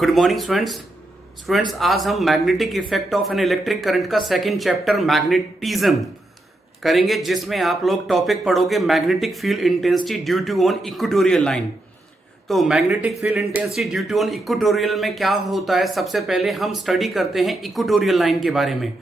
Good morning students आज हम magnetic effect of an electric current का सेकंड चैप्टर मैग्नेटिज्म करेंगे, जिसमें आप लोग टॉपिक पढ़ोगे magnetic field intensity due to on equatorial line. तो magnetic field intensity due to on equatorial में क्या होता है, सबसे पहले हम स्टडी करते हैं इक्वेटोरियल लाइन के बारे में।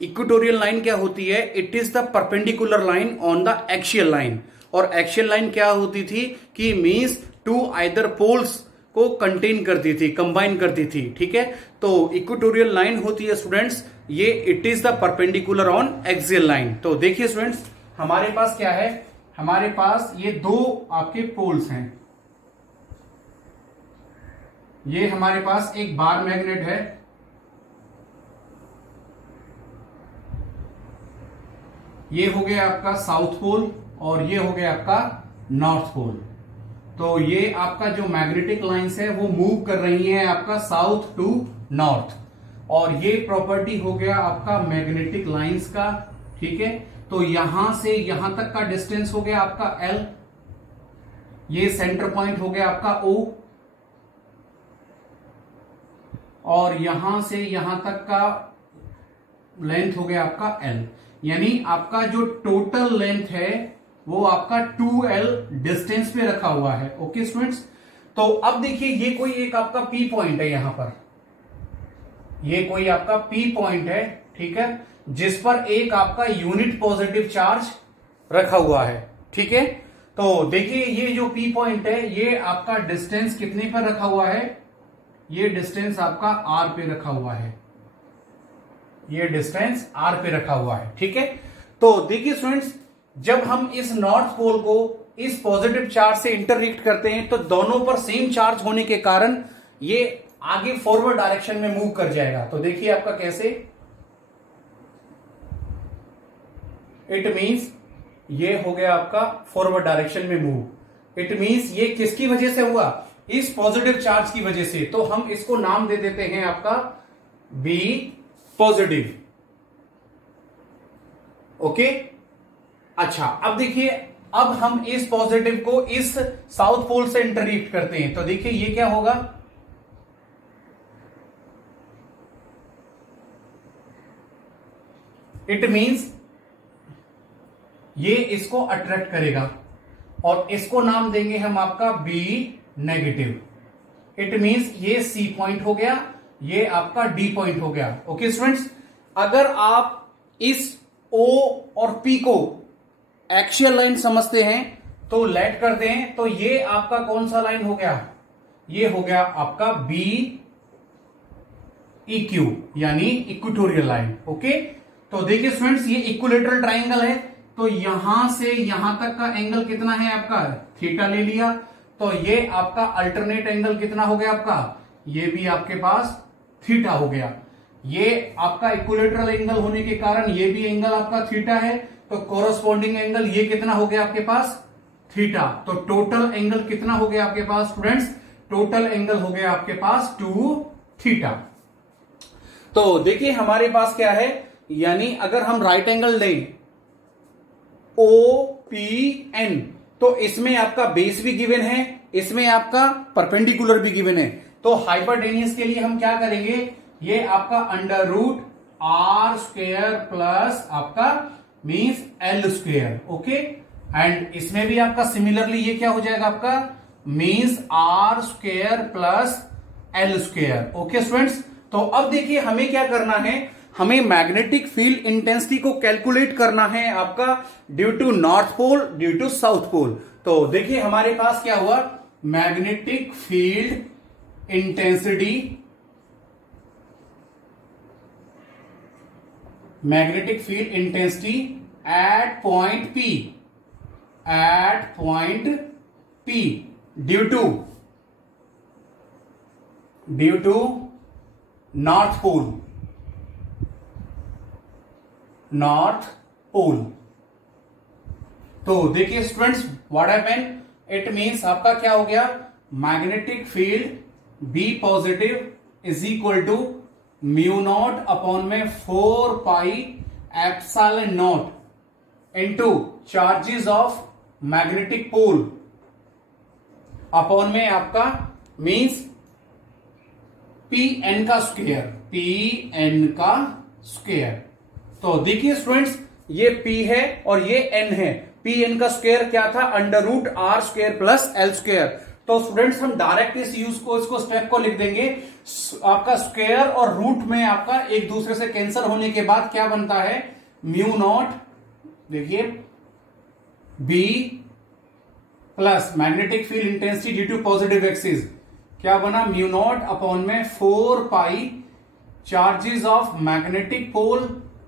इक्वेटोरियल लाइन क्या होती है? It is the perpendicular line on the axial line. और एक्सियल लाइन क्या होती थी कि मींस टू आइदर पोल्स को कंटेन करती थी, कंबाइन करती थी। ठीक है, तो इक्वेटोरियल लाइन होती है स्टूडेंट्स, ये it is the perpendicular on axial line. तो देखिए स्टूडेंट्स, हमारे पास क्या है, हमारे पास ये दो आपके पोल्स हैं। ये हमारे पास एक बार मैग्नेट है, ये हो गया आपका साउथ पोल और ये हो गया आपका नॉर्थ पोल। तो ये आपका जो मैग्नेटिक लाइंस है वो मूव कर रही है आपका साउथ टू नॉर्थ, और ये प्रॉपर्टी हो गया आपका मैग्नेटिक लाइंस का। ठीक है, तो यहां से यहां तक का डिस्टेंस हो गया आपका L, ये सेंटर पॉइंट हो गया आपका O, और यहां से यहां तक का लेंथ हो गया आपका L। यानी आपका जो टोटल लेंथ है वो आपका 2L डिस्टेंस पे रखा हुआ है। ओके स्टूडेंट्स, तो अब देखिए ये कोई एक आपका P पॉइंट है, यहां पर ये कोई आपका P पॉइंट है। ठीक है, जिस पर एक आपका यूनिट पॉजिटिव चार्ज रखा हुआ है। ठीक है, तो देखिए ये जो P पॉइंट है ये आपका डिस्टेंस कितने पर रखा हुआ है? ये डिस्टेंस आपका R पे रखा हुआ है, ये डिस्टेंस R पे रखा हुआ है। ठीक है, तो देखिए स्टूडेंट्स, जब हम इस नॉर्थ पोल को इस पॉजिटिव चार्ज से इंटरएक्ट करते हैं तो दोनों पर सेम चार्ज होने के कारण ये आगे फॉरवर्ड डायरेक्शन में मूव कर जाएगा। तो देखिए आपका कैसे, इट मींस ये हो गया आपका फॉरवर्ड डायरेक्शन में मूव। इट मींस ये किसकी वजह से हुआ? इस पॉजिटिव चार्ज की वजह से। तो हम इसको नाम दे देते हैं आपका बी पॉजिटिव। ओके, अच्छा अब देखिए, अब हम इस पॉजिटिव को इस साउथ पोल से इंटरएक्ट करते हैं तो देखिए ये क्या होगा, इट मींस ये इसको अट्रैक्ट करेगा और इसको नाम देंगे हम आपका बी नेगेटिव। इट मींस ये सी पॉइंट हो गया, ये आपका डी पॉइंट हो गया। ओके स्टूडेंट्स, अगर आप इस ओ और पी को एक्सियल लाइन समझते हैं तो लेट करते हैं, तो ये आपका कौन सा लाइन हो गया? ये हो गया आपका बी EQ यानी इक्वेटोरियल लाइन। ओके, तो देखिए स्टूडेंट्स, ये इक्विलेटरल ट्राइंगल है, तो यहां से यहां तक का एंगल कितना है आपका? थीटा ले लिया, तो ये आपका अल्टरनेट एंगल कितना हो गया आपका? ये भी आपके पास थीटा हो गया। ये आपका इक्विलेटरल एंगल होने के कारण ये भी एंगल आपका थीटा है, तो कोरोस्पोंडिंग एंगल ये कितना हो गया आपके पास? थीटा। तो टोटल एंगल कितना हो गया आपके पास स्टूडेंट्स? टोटल एंगल हो गया आपके पास 2 थीटा। तो देखिए हमारे पास क्या है, यानी अगर हम राइट एंगल लें OPN, तो इसमें आपका बेस भी गिवन है, इसमें आपका परपेंडिकुलर भी गिवन है। तो हाइपोटेन्यूज के लिए हम क्या करेंगे, ये आपका under root R square plus आपका means L square. Okay, and इसमें भी आपका सिमिलरली ये क्या हो जाएगा आपका means R square plus L square. Okay students, तो अब देखिए हमें क्या करना है, हमें मैग्नेटिक फील्ड इंटेंसिटी को कैलकुलेट करना है आपका due to north pole, due to south pole. तो देखिए हमारे पास क्या हुआ, magnetic field intensity, magnetic field intensity at point P due to north pole. तो देखिए students, what happen, it means आपका क्या हो गया, magnetic field B positive is equal to mu naught upon में 4 pi epsilon naught into charges of magnetic pole upon में आपका means P N का स्क्वायर, पी एन का स्क्वायर। तो देखिए स्टूडेंट्स, ये P है और ये N है। पी एन का स्क्वायर क्या था, under root R square plus L square. तो स्टूडेंट्स हम डायरेक्ट इसको स्टेप को लिख देंगे। आपका स्क्वायर और रूट में आपका एक दूसरे से कैंसिल होने के बाद क्या बनता है, म्यू नॉट, देखिए B plus magnetic field intensity due to positive axis, क्या बना, म्यू नॉट अपॉन में 4 pi charges of magnetic pole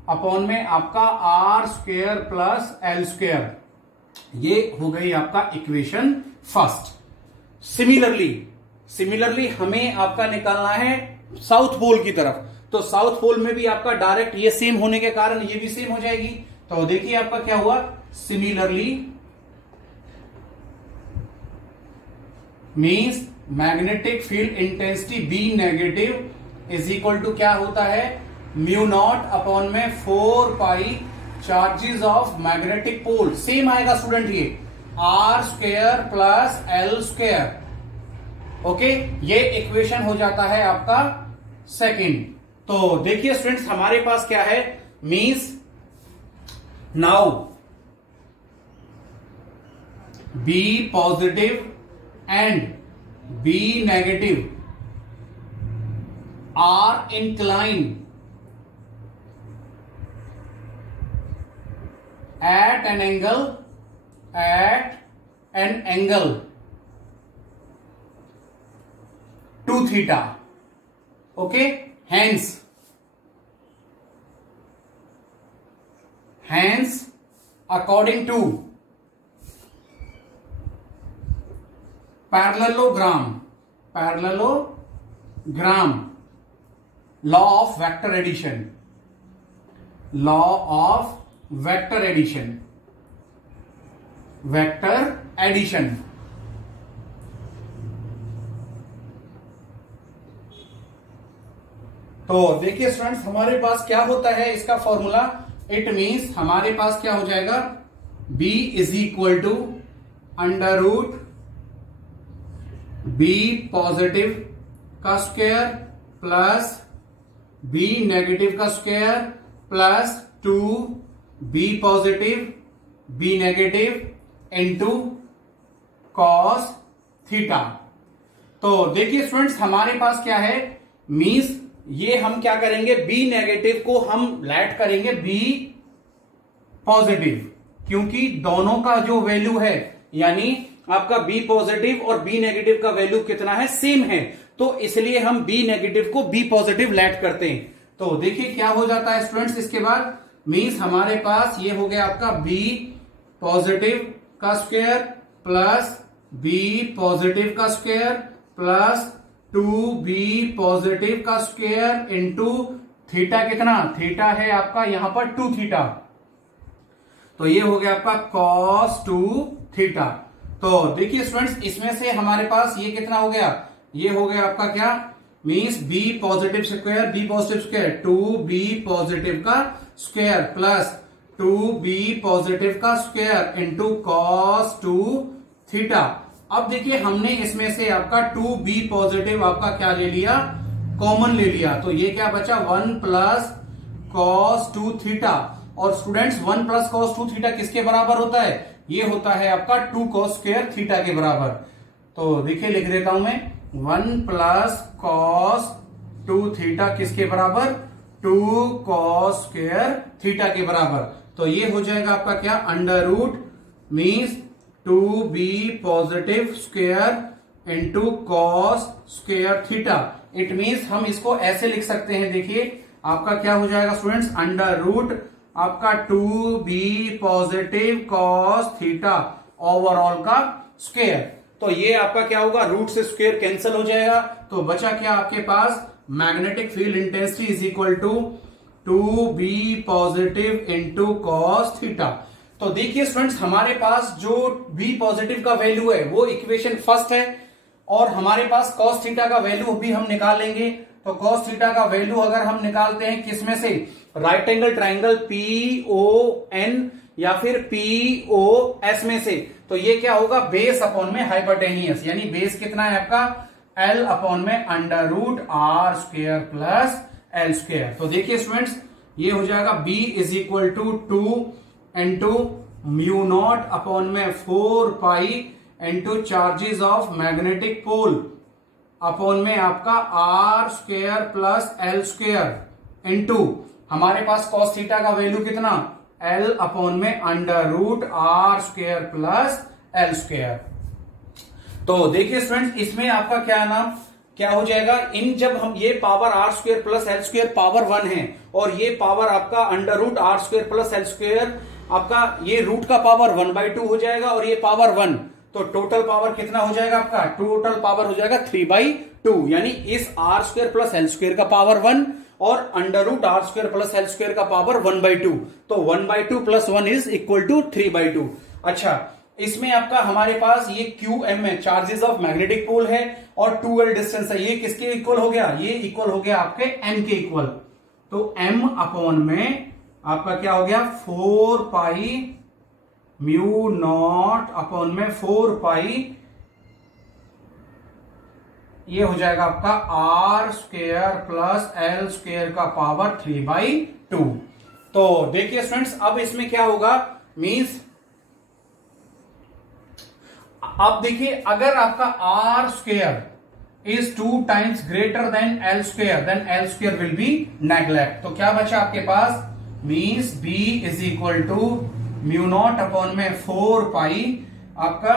upon में आपका R square plus L square. ये हो गई आपका इक्वेशन फर्स्ट। सिमिलरली हमें आपका निकालना है साउथ पोल की तरफ। तो साउथ पोल में भी आपका डायरेक्ट ये सेम होने के कारण ये भी सेम हो जाएगी। तो देखिए आपका क्या हुआ, similarly means magnetic field intensity B negative is equal to क्या होता है, म्यू नॉट अपॉन में 4 pi charges of magnetic pole, same आएगा स्टूडेंट ये R square plus L square. Okay, ये इक्वेशन हो जाता है आपका सेकंड। तो देखिए स्टूडेंट्स हमारे पास क्या है, means now B positive and B negative are incline at an angle to theta. Okay, hence according to parallelogram law of vector addition, vector addition। तो देखिए स्टूडेंट्स हमारे पास क्या होता है इसका फॉर्मूला, इट मीन्स हमारे पास क्या हो जाएगा, B is equal to under root B positive का स्क्वायर प्लस B नेगेटिव का square plus 2B positive B negative into cos theta. तो देखिए स्टूडेंट्स हमारे पास क्या है, मीन्स ये हम क्या करेंगे, B नेगेटिव को हम लेट करेंगे B पॉजिटिव, क्योंकि दोनों का जो वैल्यू है यानी आपका B पॉजिटिव और B नेगेटिव का वैल्यू कितना है, सेम है। तो इसलिए हम B नेगेटिव को B पॉजिटिव लेट करते हैं। तो देखिए क्या हो जाता है स्टूडेंट्स, इसके बाद मीन्स हमारे पास ये हो गया आपका B पॉजिटिव का स्क्वायर प्लस B पॉजिटिव का स्क्वायर प्लस 2B पॉजिटिव का स्क्वायर इंटू थीटा, कितना थीटा है आपका यहां पर 2 थीटा, तो ये हो गया आपका cos 2 थीटा। तो देखिए स्टूडेंट्स इसमें से हमारे पास ये कितना हो गया, ये हो गया आपका क्या, means B positive square B positive square 2B positive का स्क्वायर प्लस 2B पॉजिटिव का स्क्वायर इंटू cos 2 थीटा। अब देखिए हमने इसमें से आपका 2B पॉजिटिव आपका क्या ले लिया, कॉमन ले लिया, तो ये क्या बचा 1 प्लस cos 2 थीटा। और स्टूडेंट्स 1 प्लस cos 2 थीटा किसके बराबर होता है, ये होता है आपका 2 cos स्क्वायर थीटा के बराबर। तो देखिए लिख देता हूं मैं 1 प्लस cos 2 थीटा किसके बराबर, 2 cos स्क्वायर थीटा के बराबर। तो ये हो जाएगा आपका क्या, under root means 2B positive square into cos square theta. It means हम इसको ऐसे लिख सकते हैं, देखिए आपका क्या हो जाएगा स्टूडेंट्स, अंडर रूट आपका 2B positive cos theta overall का स्क्वायर। तो ये आपका क्या होगा, रूट से स्क्वायर कैंसिल हो जाएगा, तो बचा क्या आपके पास, magnetic field intensity is equal to 2B positive into cos theta. तो देखिए स्टूडेंट्स हमारे पास जो B पॉजिटिव का वैल्यू है वो इक्वेशन फर्स्ट है, और हमारे पास cos थीटा का वैल्यू भी हम निकाल लेंगे। तो cos थीटा का वैल्यू अगर हम निकालते हैं किसमें से, राइट एंगल ट्राइंगल PON या फिर POS में से, तो ये क्या होगा, बेस अपॉन में हाइपोटेनियस, यानी बेस कितना है आपका एल अपॉन में under root R square plus L square. तो देखिए स्टूडेंट्स, ये हो जाएगा B is equal to 2 mu naught upon में 4 pi into charges of magnetic pole upon में आपका R square plus L square into हमारे पास कॉस थीटा का वैल्यू कितना, एल अपॉन में under root R square plus L square. तो देखिए स्टूडेंट्स, इसमें आपका क्या हो जाएगा, इन जब हम ये power R square plus L square power 1 है और ये पावर आपका under root R square plus L square आपका ये रूट का पावर 1/2 हो जाएगा और ये पावर 1, तो टोटल पावर कितना हो जाएगा आपका, टोटल पावर हो जाएगा 3/2, यानी इस R square plus L square का पावर 1 और under root R square plus L square का पावर 1/2, तो 1/2 प्लस 1 इज इक्वल टू 3/2। अच्छा, इसमें आपका हमारे पास ये QM है, चार्जेस ऑफ मैग्नेटिक पोल है, और 2L डिस्टेंस है, ये किसके इक्वल हो गया, ये इक्वल हो गया आपके M के इक्वल। तो M अपॉन में आपका क्या हो गया 4 पाई म्यू नॉट अपॉन में 4 पाई, ये हो जाएगा आपका R square plus L square का पावर 3/2। तो देखिए स्टूडेंट्स, अब इसमें क्या होगा, मींस अब देखिए अगर आपका R square is 2 times greater than L square will be neglect. तो क्या बचा आपके पास, means B is equal to mu naught upon में 4 पाई आपका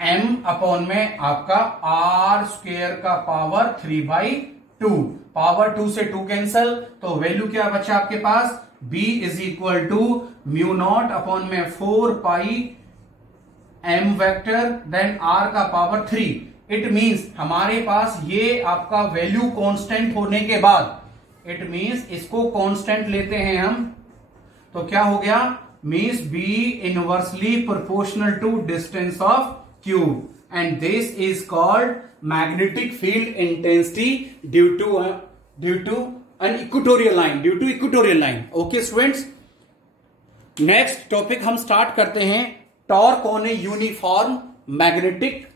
m अपॉन में आपका आर स्क्वेयर का पावर 3/2, पावर 2 से 2 कैंसल, तो वैल्यू क्या बचा आपके पास, b is equal to mu naught upon में 4 pi m vector then r का पावर 3। इट मींस हमारे पास ये आपका वैल्यू कांस्टेंट होने के बाद, इट मींस इसको कांस्टेंट लेते हैं हम, तो क्या हो गया, means b inversely proportional to distance of cube and this is called magnetic field intensity due to an equatorial line. Okay students, next topic हम स्टार्ट करते हैं, torque on a uniform magnetic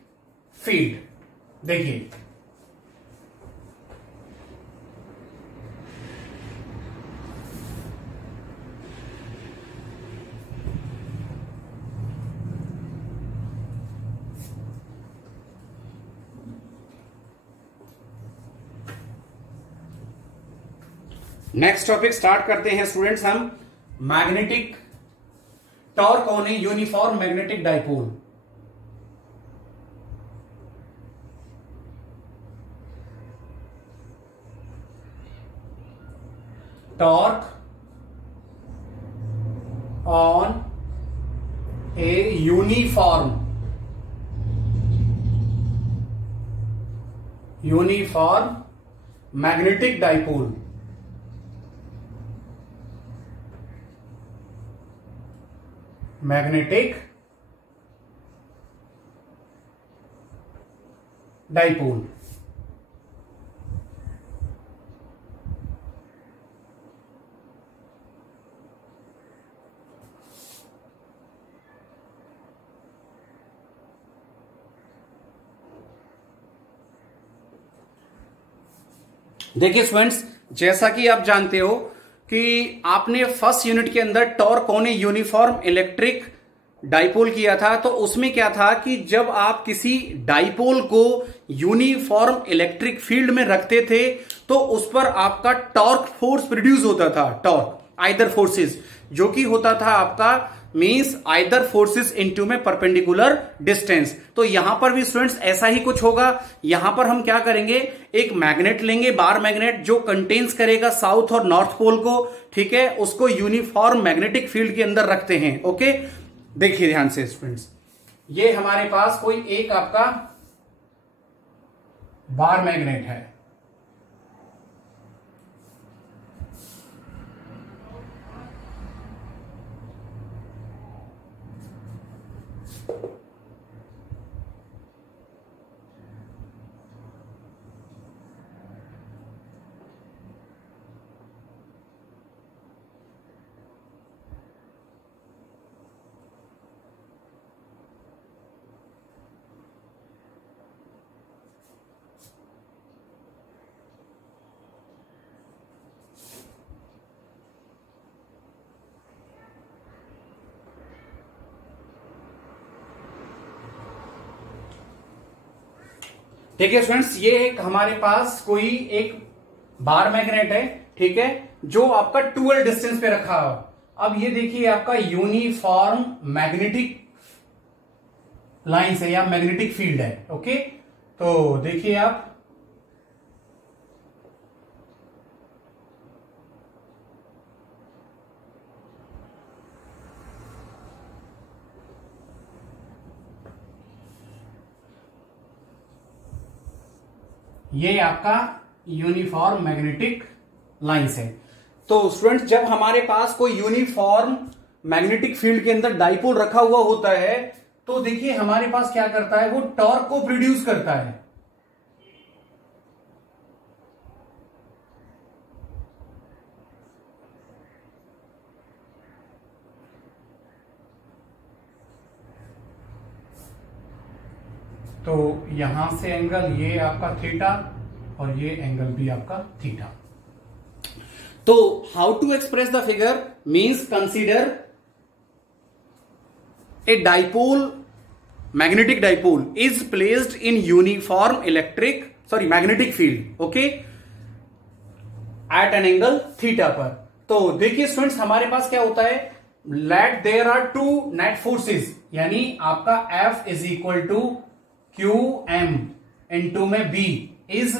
field. देखिए next topic start करते हैं students हम, magnetic torque on a uniform magnetic dipole. Torque on a uniform magnetic dipole. Magnetic dipole. देखिए students, जैसा कि आप जानते हो कि आपने फर्स्ट यूनिट के अंदर torque on a uniform electric dipole किया था, तो उसमें क्या था कि जब आप किसी डाइपोल को यूनिफॉर्म इलेक्ट्रिक फील्ड में रखते थे तो उस पर आपका टॉर्क फोर्स प्रोड्यूस होता था, टॉर्क आइदर फोर्सेस, जो कि होता था आपका मींस आइदर फोर्सेस इनटू में परपेंडिकुलर डिस्टेंस। तो यहां पर भी स्टूडेंट्स ऐसा ही कुछ होगा। यहां पर हम क्या करेंगे, एक मैग्नेट लेंगे, बार मैग्नेट, जो कंटेन्स करेगा साउथ और नॉर्थ पोल को, ठीक है, उसको यूनिफॉर्म मैग्नेटिक फील्ड के अंदर रखते हैं। ओके, देखिए ध्यान से स्टूडेंट्स, ये हमारे पास कोई एक आपका बार मैग्नेट है, ठीक है स्टूडेंट्स, ये एक हमारे पास कोई एक बार मैग्नेट है, ठीक है, जो आपका 12 डिस्टेंस पे रखा है। अब ये देखिए आपका यूनिफॉर्म मैग्नेटिक लाइंस है या मैग्नेटिक फील्ड है। ओके, तो देखिए आप, ये आपका यूनिफॉर्म मैग्नेटिक लाइंस है। तो स्टूडेंट्स, जब हमारे पास कोई यूनिफॉर्म मैग्नेटिक फील्ड के अंदर डाइपोल रखा हुआ होता है, तो देखिए हमारे पास क्या करता है, वो टॉर्क को प्रोड्यूस करता है। तो यहां से एंगल ये आपका थीटा और ये एंगल भी आपका थीटा। तो how to express the figure means consider a dipole, magnetic dipole is placed in uniform magnetic field, okay, at an angle theta पर। तो देखिए स्टूडेंट्स, हमारे पास क्या होता है, let there are two net forces, यानी आपका F is equal to QM into में B is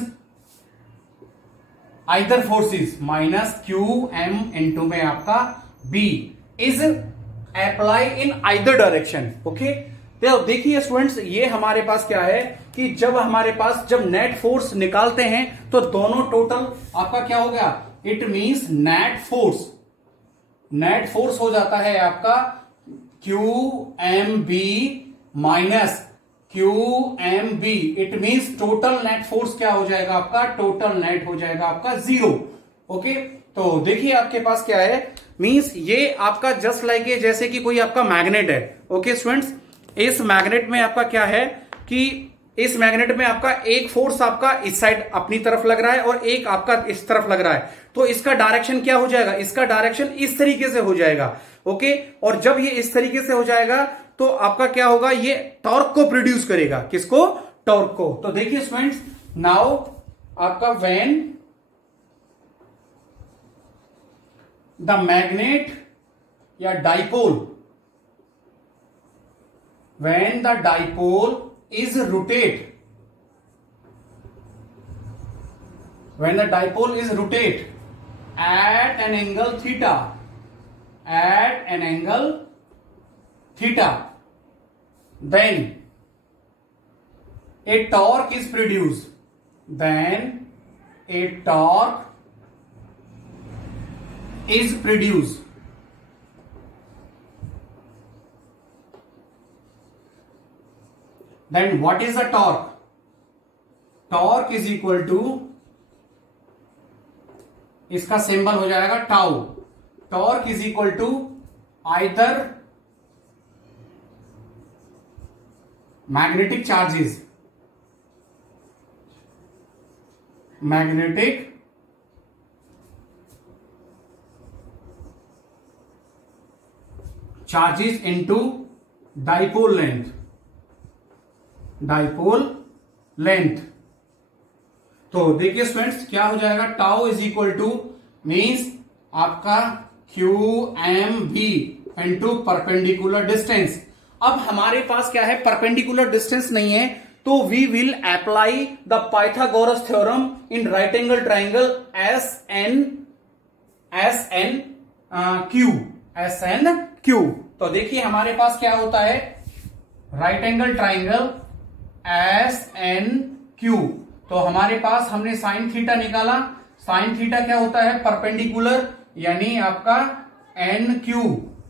either forces minus QM into में आपका B is apply in either direction. Okay, तो देखिए स्टूडेंट्स, ये हमारे पास क्या है कि जब हमारे पास जब नेट फोर्स निकालते हैं तो दोनों टोटल आपका क्या हो गया, इट मींस नेट फोर्स हो जाता है आपका QMB minus QMB। It means total net force क्या हो जाएगा आपका, टोटल नेट हो जाएगा आपका 0। ओके, तो देखिए आपके पास क्या है, मींस ये आपका जस्ट लाइक ये जैसे कि कोई आपका मैग्नेट है। ओके स्टूडेंट्स, इस मैग्नेट में आपका क्या है कि इस मैग्नेट में आपका एक फोर्स आपका इस साइड अपनी तरफ लग रहा है और एक आपका इस तरफ लग रहा है। तो इसका डायरेक्शन क्या हो जाएगा, इसका डायरेक्शन इस तरीके से हो जाएगा। ओके, और जब ये इस तरीके से हो जाएगा तो आपका क्या होगा, ये टॉर्क को प्रोड्यूस करेगा। किसको, टॉर्क को। तो देखिए स्टूडेंट्स, नाउ आपका व्हेन द मैग्नेट या dipole, when the dipole is rotate, when the dipole is rotate at an angle theta, at an angle theta, then a torque is produced, then a torque is produced। Then what is the torque? Torque is equal to, इसका symbol हो जाएगा tau. Torque is equal to either magnetic charges, magnetic charges into dipole length, dipole length. तो देखिए स्टूडेंट्स, क्या हो जाएगा, tau is equal to means आपका QMB इंटू परपेंडिकुलर डिस्टेंस। अब हमारे पास क्या है, परपेंडिकुलर डिस्टेंस नहीं है, तो we will apply the Pythagoras theorem in right angle triangle SNQ। तो देखिए हमारे पास क्या होता है, राइट एंगल ट्राइंगल SNQ। तो हमारे पास हमने साइन थीटा निकाला। साइन थीटा क्या होता है, परपेंडिकुलर, यानी आपका NQ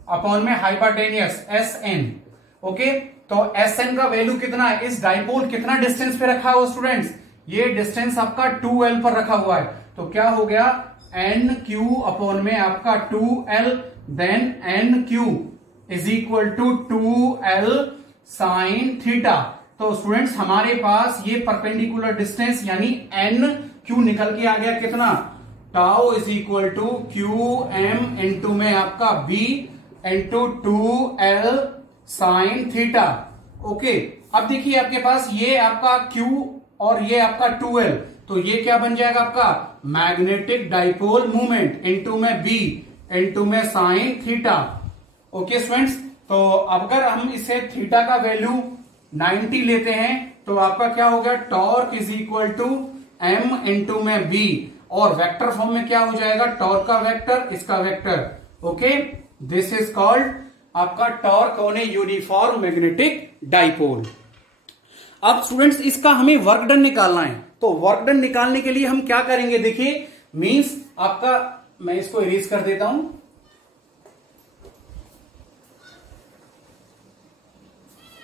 अपॉन में हाइपोटेन्यूस SN। ओके, तो SN का वैल्यू कितना है, इस डाइपोल कितना डिस्टेंस पे रखा हुआ स्टूडेंट्स, ये डिस्टेंस आपका 2L पर रखा हुआ है। तो क्या हो गया, NQ अपॉन में आपका 2L, then NQ is equal to 2L sine theta. तो स्टूडेंट्स हमारे पास ये परपेंडिकुलर डिस्टेंस यानी NQ निकल के आ गया कितना, tau is equal to QM into में आपका B into 2L sine theta. Okay, अब देखिए आपके पास ये आपका और ये आपका 2L, तो ये क्या बन जाएगा आपका मैग्नेटिक डाइपोल मूवमेंट इनटू में बी इनटू में साइन थीटा। ओके स्टूडेंट्स, तो अगर हम इसे थीटा का वैल्यू 90 लेते हैं तो आपका क्या हो गया, torque is equal to M into में बी, और वेक्टर फॉर्म में क्या हो जाएगा, टॉर्क का वेक्टर इसका vector. Okay, this is called आपका torque on a uniform magnetic dipole. अब स्टूडेंट्स इसका हमें वर्क डन निकालना है, तो वर्क डन निकालने के लिए हम क्या करेंगे, देखिए मींस आपका, मैं इसको इरेज कर देता हूं।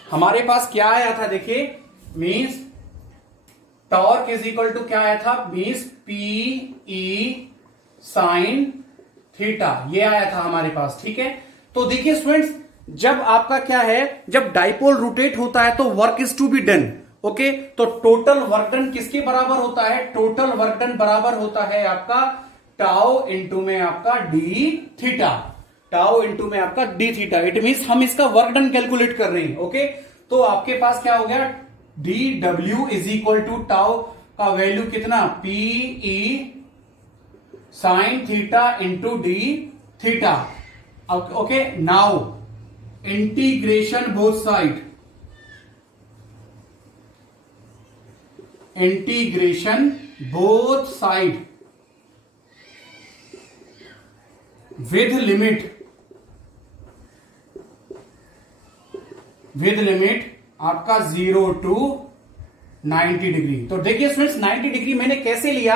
हमारे पास क्या आया था, देखिए means torque is equal to क्या आया था, means P E sine theta, ये आया था हमारे पास। ठीक है, तो देखिए स्टूडेंट्स, जब आपका क्या है, जब डाइपोल रोटेट होता है तो work is to be done. Okay, तो टोटल वर्क डन किसके बराबर होता है, टोटल वर्क डन बराबर होता है आपका टाउ इंटू में आपका डी थीटा, टाउ इंटू में आपका डी थीटा। इट मीन्स हम इसका वर्क डन कैलकुलेट कर रहे हैं। ओके, तो आपके पास क्या हो गया, D W is equal to tau का वैल्यू कितना, P E sine theta into D theta. Okay, now integration both side, integration both side with limit, आपका 0 टू 90 डिग्री। तो देखिए स्टूडेंट्स, 90 डिग्री मैंने कैसे लिया,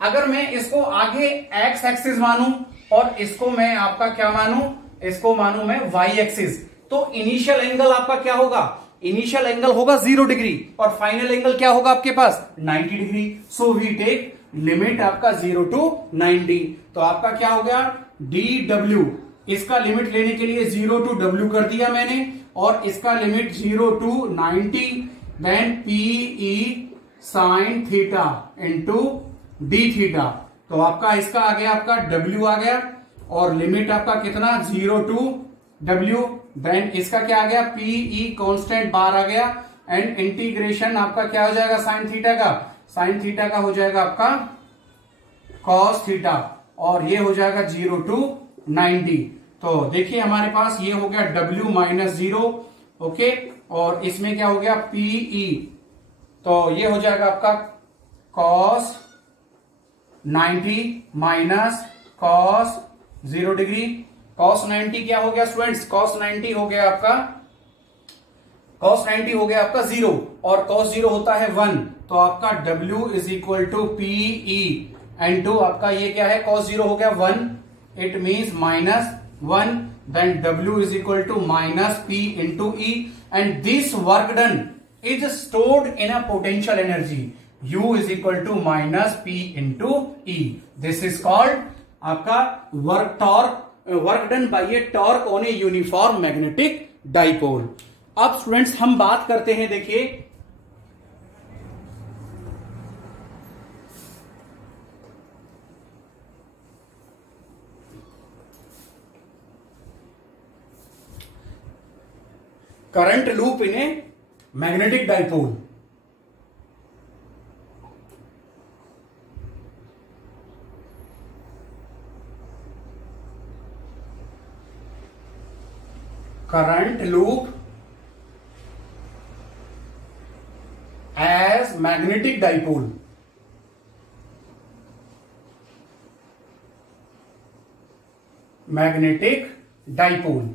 अगर मैं इसको आगे एक्स एक्सिस मानूं और इसको मैं आपका क्या मानूं, इसको मानूं मैं वाई एक्सिस, तो इनिशियल एंगल आपका क्या होगा, इनिशियल एंगल होगा 0 डिग्री और फाइनल एंगल क्या होगा आपके पास 90 degree. So we take limit आपका 0 टू 90, तो आपका क्या हो गया डी डब्ल्यू, इसका लिमिट लेने के लिए 0 टू डब्ल्यू कर दिया मैंने, और इसका limit 0 to 90, then P E sine theta into D theta. तो आपका इसका आ गया आपका डब्ल्यू आ गया, और लिमिट आपका कितना 0 टू डब्ल्यू, देन इसका क्या आ गया पी ई कॉन्स्टेंट बार आ गया, एंड इंटीग्रेशन आपका क्या हो जाएगा साइन थीटा का हो जाएगा आपका कॉस थीटा, और ये हो जाएगा 0 टू 90। तो देखिए हमारे पास ये हो गया W माइनस 0। ओके, और इसमें क्या हो गया PE, तो ये हो जाएगा आपका cos 90 minus cos 0 degree. cos 90 क्या हो गया स्टूडेंट्स, cos 90 हो गया आपका, cos 90 हो गया आपका 0, और cos 0 होता है 1, तो आपका W is equal to PE and to आपका ये क्या है, cos 0 हो गया 1, it means minus 1, then W is equal to minus P into E, and this work done is stored in a potential energy U is equal to minus P into E. This is called आपका work done by a torque on a uniform magnetic dipole. अब students हम बात करते हैं, देखिए current loop in a magnetic dipole. Current loop as magnetic dipole. Magnetic dipole,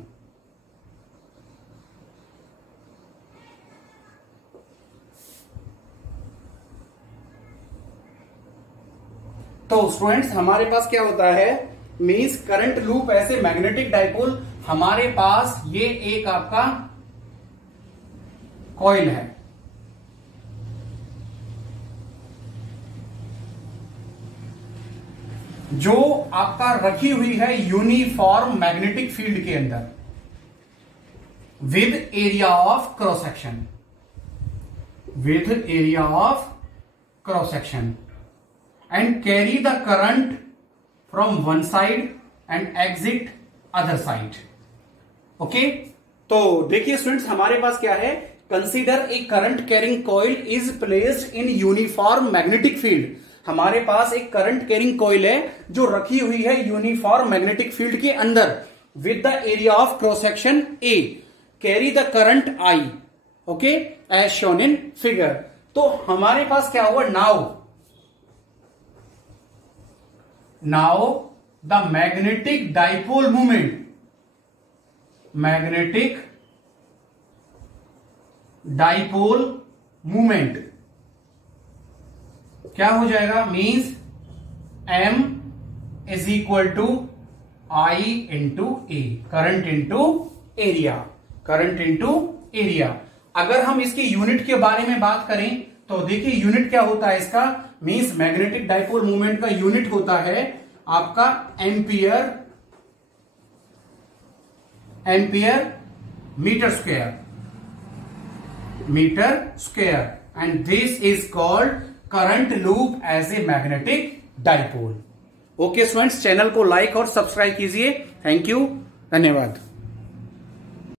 तो students हमारे पास क्या होता है, मींस करंट लूप ऐसे मैग्नेटिक डाइपोल, हमारे पास ये एक आपका कॉइल है, जो आपका रखी हुई है यूनिफॉर्म मैग्नेटिक फील्ड के अंदर with area of cross section, with area of cross section, and carry the current from one side and exit other side. Okay, तो देखिए स्टूडेंट्स हमारे पास क्या है, consider a current carrying coil is placed in uniform magnetic field. हमारे पास एक current carrying coil है जो रखी हुई है यूनिफॉर्म मैग्नेटिक फील्ड के अंदर with the area of cross section A, carry the current I, okay, as shown in figure. तो हमारे पास क्या हुआ, now the magnetic dipole movement, magnetic dipole movement क्या हो जाएगा, means M is equal to I into A, current into area, current into area. अगर हम इसकी यूनिट के बारे में बात करें तो देखिए यूनिट क्या होता है इसका, मीन्स मैग्नेटिक डाइपोल मूवमेंट का यूनिट होता है आपका ampere, ampere metre square, and this is called current loop as a magnetic dipole. Okay students, channel को लाइक और सब्सक्राइब कीजिए। थैंक यू, धन्यवाद।